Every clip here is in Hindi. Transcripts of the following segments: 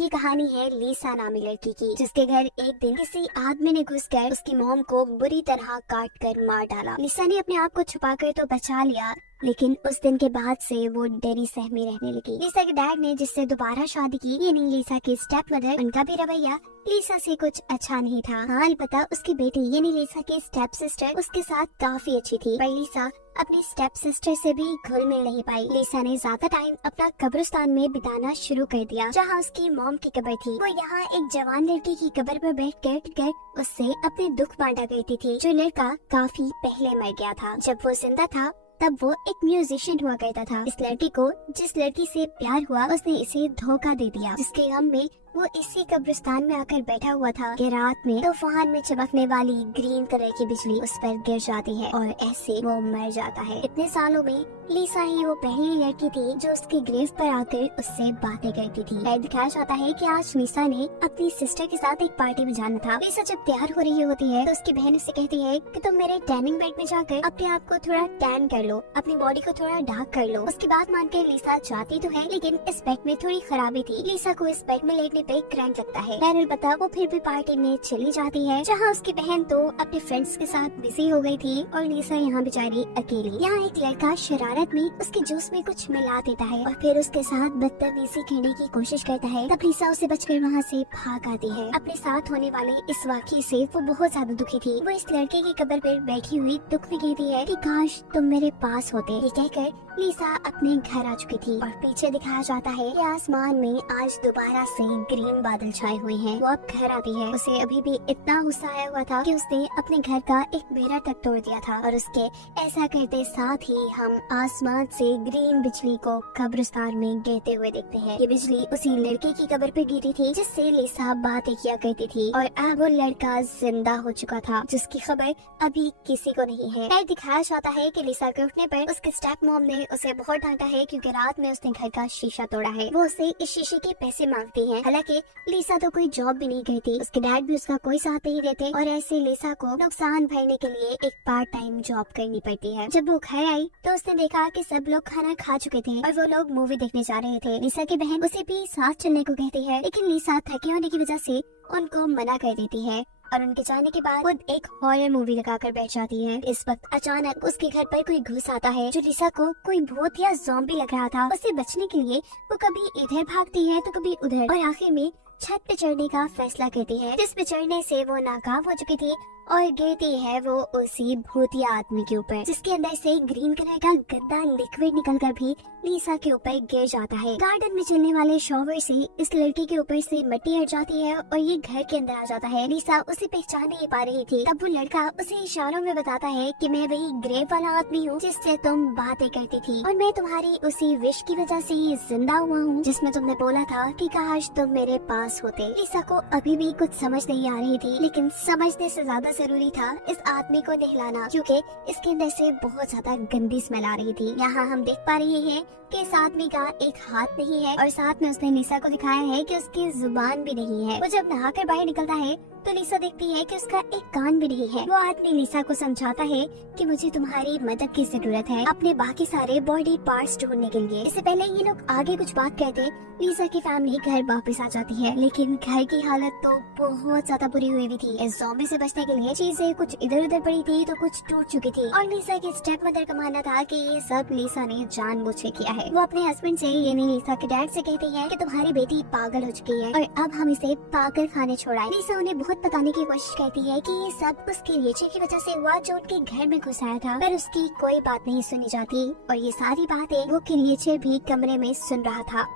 ये कहानी है लीसा नामी लड़की की, जिसके घर एक दिन किसी आदमी ने घुसकर उसकी मॉम को बुरी तरह काट कर मार डाला। लीसा ने अपने आप को छुपाकर तो बचा लिया, लेकिन उस दिन के बाद से वो डरी सहमी रहने लगी। लीसा के डैड ने जिससे दोबारा शादी की, यानी लीसा की स्टेप मदर, उनका भी रवैया लीसा से कुछ अच्छा नहीं था। हाँ, अलबत्ता उसकी बेटी यानी लीसा की स्टेप सिस्टर उसके साथ काफी अच्छी थी, पर लीसा अपनी स्टेप सिस्टर से भी घुल मिल नहीं पाई। लीसा ने ज्यादा टाइम अपना कब्रिस्तान में बिताना शुरू कर दिया, जहाँ उसकी मॉम की कब्र थी। वो यहाँ एक जवान लड़की की कब्र पर बैठकर उससे अपने दुख बांटा करती थी, जो लड़का काफी पहले मर गया था। जब वो जिंदा था तब वो एक म्यूजिशियन हुआ करता था। इस लड़की को जिस लड़की से प्यार हुआ उसने इसे धोखा दे दिया, जिसके गम में वो इसी कब्रिस्तान में आकर बैठा हुआ था कि रात में तूफान में चमकने वाली ग्रीन कलर की बिजली उस पर गिर जाती है और ऐसे वो मर जाता है। इतने सालों में लीसा ही वो पहली लड़की थी जो उसके ग्रेव पर आकर उससे बातें करती थी। दिखाया जाता है कि आज लीसा ने अपनी सिस्टर के साथ एक पार्टी में जाना था। लीसा जब तैयार हो रही होती है तो उसकी बहन उसे कहती है कि तुम मेरे टैनिंग बेड में जाकर अपने आप को थोड़ा टैन कर लो, अपनी बॉडी को थोड़ा डार्क कर लो। उसकी बात मानकर लीसा जाती तो है, लेकिन इस बेड में थोड़ी खराबी थी। लीसा को इस बेड में लेटने पे करंट लगता है। अलबत्ता वो फिर भी पार्टी में चली जाती है, जहाँ उसकी बहन तो अपने फ्रेंड्स के साथ बिजी हो गई थी और लीसा यहाँ बेचारी अकेली। यहाँ एक लड़का शरारत में उसके जूस में कुछ मिला देता है और फिर उसके साथ बदतमीजी करने की कोशिश करता है। तब लीसा उसे बचकर वहाँ से भाग आती है। अपने साथ होने वाले इस वाक़ये से वो बहुत ज्यादा दुखी थी। वो इस लड़के की कब्र पर बैठी हुई दुख में कहती है कि काश तुम मेरे पास होते। ये कहकर लीसा अपने घर आ चुकी थी और पीछे दिखाया जाता है कि आसमान में आज दोबारा से ग्रीन बादल छाए हुए हैं। वो अब घर आती है। उसे अभी भी इतना गुस्सा आया हुआ था कि उसने अपने घर का एक मिरर तक तोड़ दिया था और उसके ऐसा करते साथ ही हम आसमान से ग्रीन बिजली को कब्रिस्तान में गिरते हुए देखते हैं। ये बिजली उसी लड़के की कब्र पे गिरी थी जिससे लीसा बातें किया करती थी और अब वो लड़का जिंदा हो चुका था, जिसकी खबर अभी किसी को नहीं है। दिखाया जाता है कि लीसा के उठने पर उसके स्टेप मॉम ने उसे बहुत डांटा है, क्योंकि रात में उसने घर का शीशा तोड़ा है। वो उसे इस शीशे के पैसे मांगती है। हालांकि लीसा तो कोई जॉब भी नहीं करती, उसके डैड भी उसका कोई साथ नहीं देते और ऐसे लीसा को नुकसान भरने के लिए एक पार्ट टाइम जॉब करनी पड़ती है। जब वो घर आई तो उसने देखा कि सब लोग खाना खा चुके थे और वो लोग मूवी देखने जा रहे थे। लीसा की बहन उसे भी साथ चलने को कहती है, लेकिन लीसा थके होने की वजह से उनको मना कर देती है और उनके जाने के बाद खुद एक हॉरर मूवी लगाकर बैठ जाती है। इस वक्त अचानक उसके घर पर कोई घुस आता है, जो लीसा को कोई भूत या ज़ॉम्बी लग रहा था। उसे बचने के लिए वो कभी इधर भागती है तो कभी उधर और आखिर में छत पे चढ़ने का फैसला करती है, जिस पे चढ़ने से वो नाकाम हो चुकी थी और गिरती है वो उसी भूतिया आदमी के ऊपर, जिसके अंदर से ग्रीन कलर का गंदा लिक्विड निकलकर भी लीसा के ऊपर गिर जाता है। गार्डन में चलने वाले शॉवर से इस लड़की के ऊपर से मिट्टी हट जाती है और ये घर के अंदर आ जाता है। लीसा उसे पहचान नहीं पा रही थी। तब वो लड़का उसे इशारों में बताता है कि मैं वही ग्रेव वाला आदमी हूँ जिससे तुम बातें करती थी और मैं तुम्हारी उसी विश की वजह से ही जिंदा हुआ हूँ, जिसमें तुमने बोला था कि काश तुम मेरे पास होते। लीसा को अभी भी कुछ समझ नहीं आ रही थी, लेकिन समझने से ज्यादा जरूरी था इस आदमी को नहलाना, क्योंकि इसके अंदर से बहुत ज्यादा गंदी स्मेल आ रही थी। यहाँ हम देख पा रहे हैं कि इस आदमी का एक हाथ नहीं है और साथ में उसने लीसा को दिखाया है कि उसकी जुबान भी नहीं है। वो जब नहाकर बाहर निकलता है तो लीसा देखती है कि उसका एक कान भी नहीं है। वो आदमी लीसा को समझाता है कि मुझे तुम्हारी मदद की जरूरत है अपने बाकी सारे बॉडी पार्ट्स ढूंढने के लिए। इससे पहले ये लोग आगे कुछ बात कहते, लीसा की फैमिली घर वापस आ जाती है, लेकिन घर की हालत तो बहुत ज्यादा बुरी हुई थी। इस ज़ॉम्बी से बचने के लिए चीजें कुछ इधर उधर पड़ी थी तो कुछ टूट चुकी थी और लीसा की स्टेप मदर का मानना था कि ये सब लीसा ने जानबूझ के किया है। वो अपने हस्बैंड से यानी लीसा के डैड से कहती है कि तुम्हारी बेटी पागल हो चुकी है और अब हम इसे पागल खाने छोड़ाएं। लीसा उन्हें बहुत बताने की कोशिश करती है कि ये सब उसके लीचे की वजह से हुआ जो उनके घर में घुस आया था, पर उसकी कोई बात नहीं सुनी जाती और ये सारी बातें वो किलियचे भी कमरे में सुन रहा था।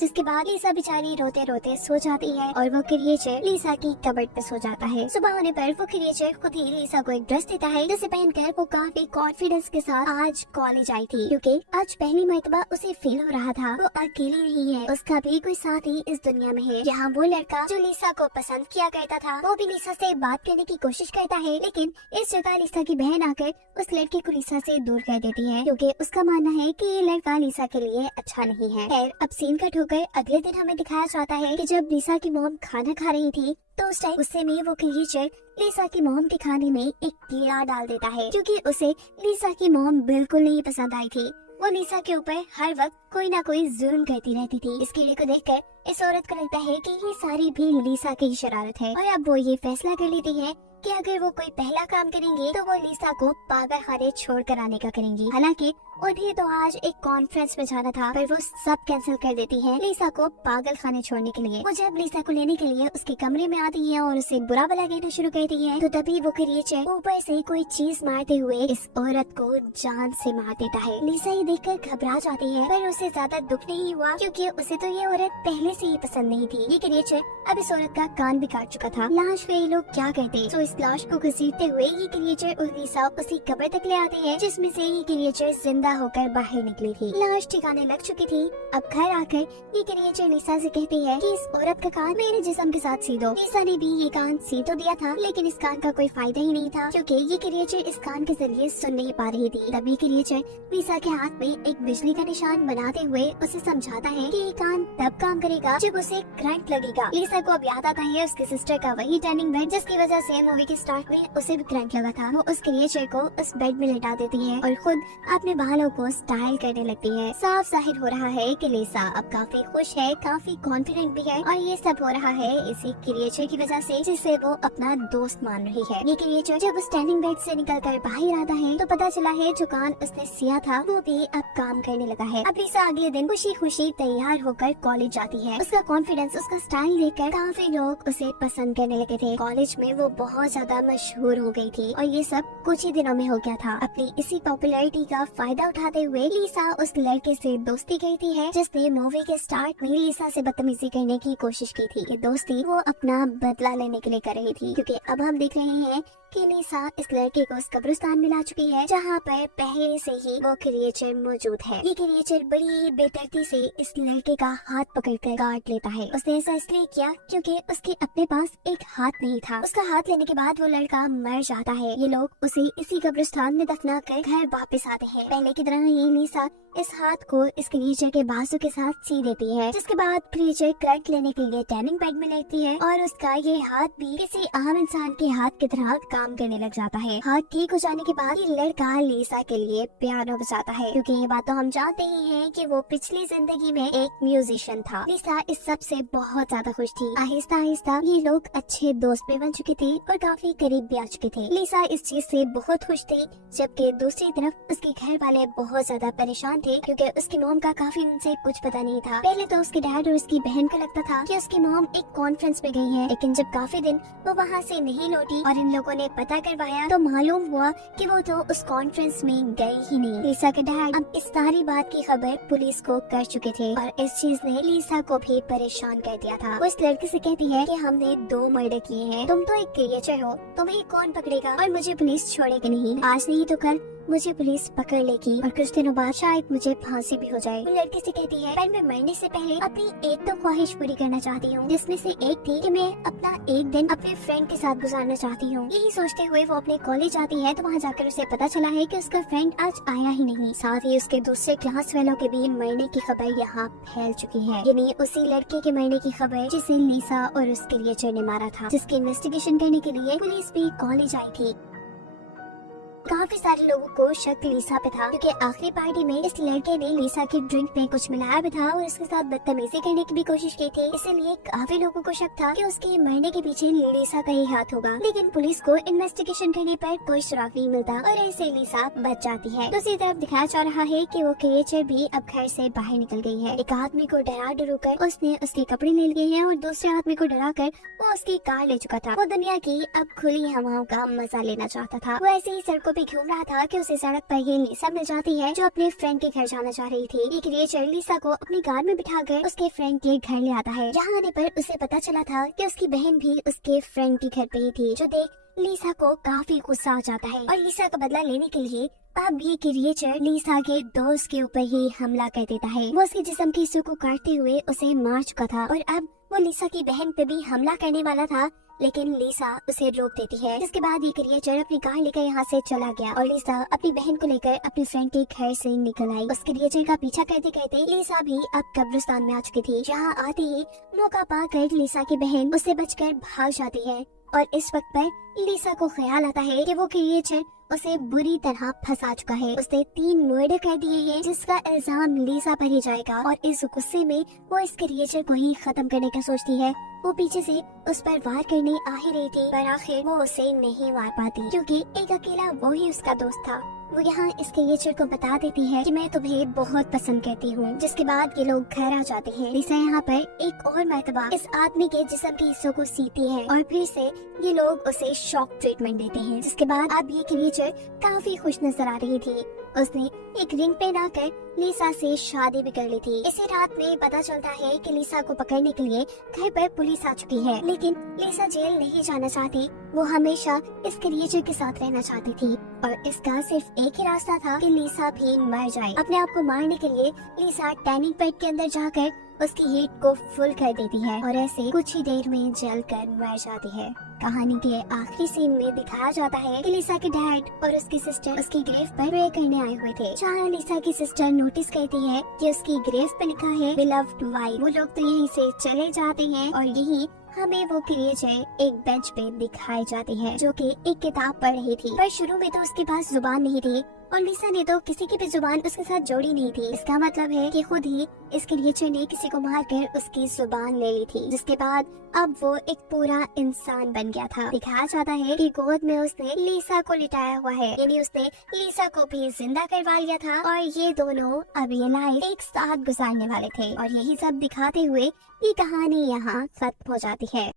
जिसके बाद लीसा बेचारी रोते रोते सो जाती है और वो क्रिएचर लीसा की कबर्ड पे सो जाता है। सुबह होने पर वो क्रिएचर खुद ही लीसा को एक ड्रेस देता है, जिसे पहनकर वो काफी कॉन्फिडेंस के साथ आज कॉलेज आई थी, क्योंकि आज पहली मर्तबा उसे फील हो रहा था वो अकेली नहीं है, उसका भी कोई साथी इस दुनिया में है। यहाँ वो लड़का जो लीसा को पसंद किया करता था वो भी लीसा से बात करने की कोशिश करता है, लेकिन इस जगह लीसा की बहन आकर उस लड़के को लीसा से दूर कर देती है, क्योंकि उसका मानना है कि ये लड़का लीसा के लिए अच्छा नहीं है। खैर, अब सीन कट होकर अगले दिन हमें दिखाया जाता है कि जब लीसा की मॉम खाना खा रही थी तो उस टाइम गुस्से में वो क्रिएचर लीसा की मॉम के खाने में एक कीड़ा डाल देता है, क्योंकि उसे लीसा की मॉम बिल्कुल नहीं पसंद आई थी। वो लिसा के ऊपर हर वक्त कोई ना कोई जुल्म करती रहती थी। इस कीड़े को देखकर इस औरत को लगता है कि ये सारी भी लिसा की ही शरारत है और अब वो ये फैसला कर लेती है कि अगर वो कोई पहला काम करेंगे तो वो लिसा को पागल खाने छोड़ कर आने का करेंगी। हालांकि उन्हें तो आज एक कॉन्फ्रेंस में जाना था, पर वो सब कैंसिल कर देती है लिसा को पागल खाने छोड़ने के लिए। वो जब लिसा को लेने के लिए उसके कमरे में आती है और उसे बुरा भला कहना शुरू करती है, तो तभी वो क्रिएचर ऊपर से कोई चीज मारते हुए इस औरत को जान से मार देता है। लिसा ये देखकर घबरा जाती है, पर उसे ज्यादा दुख नहीं हुआ क्योंकि उसे तो ये औरत पहले से ही पसंद नहीं थी। ये क्रिएचर अब इस औरत का कान भी काट चुका था। लाश पे ये लोग क्या करते, तो इस लाश को घसीटते हुए ये क्रिएचर और लिसा उसी कब्र तक ले आती है जिसमें से ये क्रिएचर जिंदा होकर बाहर निकली थी। लाश ठिकाने लग चुकी थी। अब घर आकर ये क्रिएचर लिसा से कहती है कि इस औरत का कान मेरे जिस्म के साथ सी दो। लिसा ने भी ये कान सी तो दिया था, लेकिन इस कान का कोई फायदा ही नहीं था क्योंकि ये क्रिएचर इस कान के जरिए सुन नहीं पा रही थी। तभी क्रिएचर लिसा के हाथ में एक बिजली का निशान बनाते हुए उसे समझाता है कि ये कान तब काम करेगा जब उसे करंट लगेगा। लिसा को अब याद आता है उसके सिस्टर का वही टर्निंग बेड जिसकी वजह से मूवी के स्टार्ट में उसे भी करंट लगा था। वो उस क्रिएचर को उस बेड में लेटा देती है और खुद अपने बालों को स्टाइल करने लगती है। साफ जाहिर हो रहा है कि लिसा अब काफी खुश है, काफी कॉन्फिडेंट भी है और ये सब हो रहा है इसी क्रिएचर की वजह से जिसे वो अपना दोस्त मान रही है। ये क्रिएचर जब उस स्टैंडिंग बेड से निकलकर बाहर आता है तो पता चला है जो कान उसने सिया था वो भी अब काम करने लगा है। अब लिसा अगले दिन खुशी खुशी तैयार होकर कॉलेज जाती है। उसका कॉन्फिडेंस, उसका स्टाइल देखकर काफी लोग उसे पसंद करने लगे थे। कॉलेज में वो बहुत ज्यादा मशहूर हो गई थी और ये सब कुछ ही दिनों में हो गया था। अपनी इसी पॉपुलैरिटी का फायदा उठाते हुए लिसा उस लड़के से दोस्ती करती है जिसने मूवी के स्टार्ट में लिसा से बदतमीजी करने की कोशिश की थी। ये दोस्ती वो अपना बदला लेने के लिए कर रही थी क्योंकि अब हम देख रहे हैं कि लिसा इस लड़के को उस कब्रिस्तान में ला चुकी है जहाँ पर पहले से ही वो क्रिएचर मौजूद है। ये क्रिएचर बड़ी बेदर्दी से इस लड़के का हाथ पकड़कर काट लेता है। उसने ऐसा इसलिए किया क्योंकि उसके अपने पास एक हाथ नहीं था। उसका हाथ लेने के बाद वो लड़का मर जाता है। ये लोग उसे इसी कब्रिस्तान में दफना कर घर वापस आते हैं। पहले की तरह ये लिसा इस हाथ को इस क्रिएचर के बाजू के साथ सी देती है, जिसके बाद क्रिएचर करंट लेने के लिए टर्निंग बेड में लेती है और उसका ये हाथ भी किसी आम इंसान के हाथ की तरह काम करने लग जाता है। हाथ ठीक हो जाने के बाद ये लड़का लिसा के लिए पियानो बजाता है क्योंकि ये बात तो हम जानते ही हैं कि वो पिछली जिंदगी में एक म्यूजिशियन था। लिसा इस सब से बहुत ज्यादा खुश थी। आहिस्ता आहिस्ता ये लोग अच्छे दोस्त भी बन चुके थे और काफी करीब भी आ चुके थे। लिसा इस चीज से बहुत खुश थी, जबकि दूसरी तरफ उसके घर वाले बहुत ज्यादा परेशान थे क्योंकि उसकी मॉम का काफी दिन से कुछ पता नहीं था। पहले तो उसके डैड और उसकी बहन को लगता था कि उसकी मॉम एक कॉन्फ्रेंस में गई है, लेकिन जब काफी दिन वो वहाँ से नहीं लौटी और इन लोगों ने पता करवाया तो मालूम हुआ कि वो तो उस कॉन्फ्रेंस में गई ही नहीं। लिसा के डैड अब इस सारी बात की खबर पुलिस को कर चुके थे और इस चीज ने लिसा को भी परेशान कर दिया था। वो इस लड़की से कहती है कि हमने 2 मर्डर किए हैं, तुम तो एक क्रिएचर हो, तुम्हें कौन पकड़ेगा और मुझे पुलिस छोड़ेगी नहीं। आज नहीं तो कल मुझे पुलिस पकड़ लेगी और कुछ दिनों बाद शायद मुझे फांसी भी हो जाए। वो लड़की से कहती है पर मैं मरने से पहले अपनी एक तो ख्वाहिश पूरी करना चाहती हूँ, जिसमें से एक थी कि मैं अपना एक दिन अपने फ्रेंड के साथ गुजारना चाहती हूँ। यही सोचते हुए वो अपने कॉलेज जाती है तो वहाँ जाकर उसे पता चला है कि उसका फ्रेंड आज आया ही नहीं। साथ ही उसके दूसरे क्लास वालों के भी मरने की खबर यहाँ फैल चुकी है, यानी उसी लड़के के मरने की खबर जिसे लिसा और उसके क्रिएचर ने मारा था, जिसकी इन्वेस्टिगेशन करने के लिए पुलिस भी कॉलेज आई थी। काफी सारे लोगों को शक लिसा पे था क्योंकि आखिरी पार्टी में इस लड़के ने लिसा की ड्रिंक में कुछ मिलाया भी था और उसके साथ बदतमीजी करने की भी कोशिश की थी। इसीलिए काफी लोगों को शक था कि उसके मरने के पीछे लिसा का ही हाथ होगा, लेकिन पुलिस को इन्वेस्टिगेशन करने पर कोई सुराग नहीं मिलता और ऐसे लिसा बच जाती है। दूसरी तरफ दिखाया जा रहा है कि वो क्रिएचर भी अब घर से बाहर निकल गई है। एक आदमी को डरा डरू कर उसने उसके कपड़े ले लिए हैं और दूसरे आदमी को डरा कर वो उसकी कार ले चुका था। वो दुनिया की अब खुली हवाओं का मजा लेना चाहता था। वो ऐसे ही सड़कों पे घूम रहा था कि उसे सड़क पर ये लिसा मिल जाती है जो अपने फ्रेंड के घर जाना चाह रही थी। ये क्रिएचर लिसा को अपनी कार में बिठाकर उसके फ्रेंड के घर ले आता है। यहाँ आने पर उसे पता चला था कि उसकी बहन भी उसके फ्रेंड के घर पे ही थी, जो देख लिसा को काफी गुस्सा आ जाता है और लिसा का बदला लेने के लिए अब ये क्रिएचर लिसा के दोस्त के ऊपर ही हमला कर देता है। वो उसके जिस्म के हिस्सों को काटते हुए उसे मार चुका था और अब वो लिसा की बहन पे भी हमला करने वाला था, लेकिन लिसा उसे रोक देती है। जिसके बाद ये क्रिएचर अपनी कार लेकर यहाँ से चला गया और लिसा अपनी बहन को लेकर अपनी फ्रेंड के घर से निकल आई। उस क्रिएचर का पीछा करते करते लिसा भी अब कब्रिस्तान में आ चुकी थी। जहाँ आते ही मौका पाकर लिसा की बहन उससे बचकर भाग जाती है और इस वक्त पर लिसा को ख्याल आता है कि वो क्रिएचर उसे बुरी तरह फंसा चुका है। उसने 3 मर्डर कर दिए हैं जिसका इल्जाम लिसा पर ही जाएगा और इस गुस्से में वो इस क्रिएचर को ही खत्म करने का सोचती है। वो पीछे से उस पर वार करने आ ही रही थी पर आखिर वो उसे नहीं मार पाती क्योंकि एक अकेला वो ही उसका दोस्त था। वो यहाँ इस क्रिएचर को बता देती है कि मैं तुम्हें बहुत पसंद करती हूँ, जिसके बाद ये लोग घर आ जाते हैं। लिसा यहाँ पर एक और मर्तबा इस आदमी के जिस्म के हिस्सों को सीती है और फिर से ये लोग उसे शॉक ट्रीटमेंट देते हैं, जिसके बाद अब ये क्रिएचर काफी खुश नजर आ रही थी। उसने एक रिंग पहना कर लिसा से शादी भी कर ली थी। इसी रात में पता चलता है कि लिसा को पकड़ने के लिए घर पर पुलिस आ चुकी है, लेकिन लिसा जेल नहीं जाना चाहती। वो हमेशा इस क्रिएचर के साथ रहना चाहती थी और इसका सिर्फ एक ही रास्ता था कि लिसा भी मर जाए। अपने आप को मारने के लिए लिसा टैनिंग पेट के अंदर जाकर उसकी हीट को फुल कर देती है और ऐसे कुछ ही देर में जलकर मर जाती है। कहानी के आखिरी सीन में दिखाया जाता है कि लिसा के डैड और उसकी सिस्टर उसकी ग्रेव पर प्रे करने आए हुए थे। जहाँ लिसा की सिस्टर नोटिस करती है कि उसकी ग्रेव पे लिखा है बिलव्ड वाइफ। वो लोग तो यहीं से चले जाते हैं और यही हमें वो क्रिएचर एक बेंच पे दिखाई जाती है जो कि एक किताब पढ़ रही थी, पर शुरू में तो उसके पास जुबान नहीं थी और लिसा ने तो किसी की भी जुबान उसके साथ जोड़ी नहीं थी। इसका मतलब है कि खुद ही इस क्रिएचर ने किसी को मारकर उसकी जुबान ले ली थी, जिसके बाद अब वो एक पूरा इंसान बन गया था। दिखाया जाता है कि गोद में उसने लिसा को लिटाया हुआ है, यानी उसने लिसा को भी जिंदा करवा लिया था और ये दोनों अब ये लाइफ एक साथ गुजारने वाले थे। और यही सब दिखाते हुए ये कहानी यहाँ खत्म हो जाती है।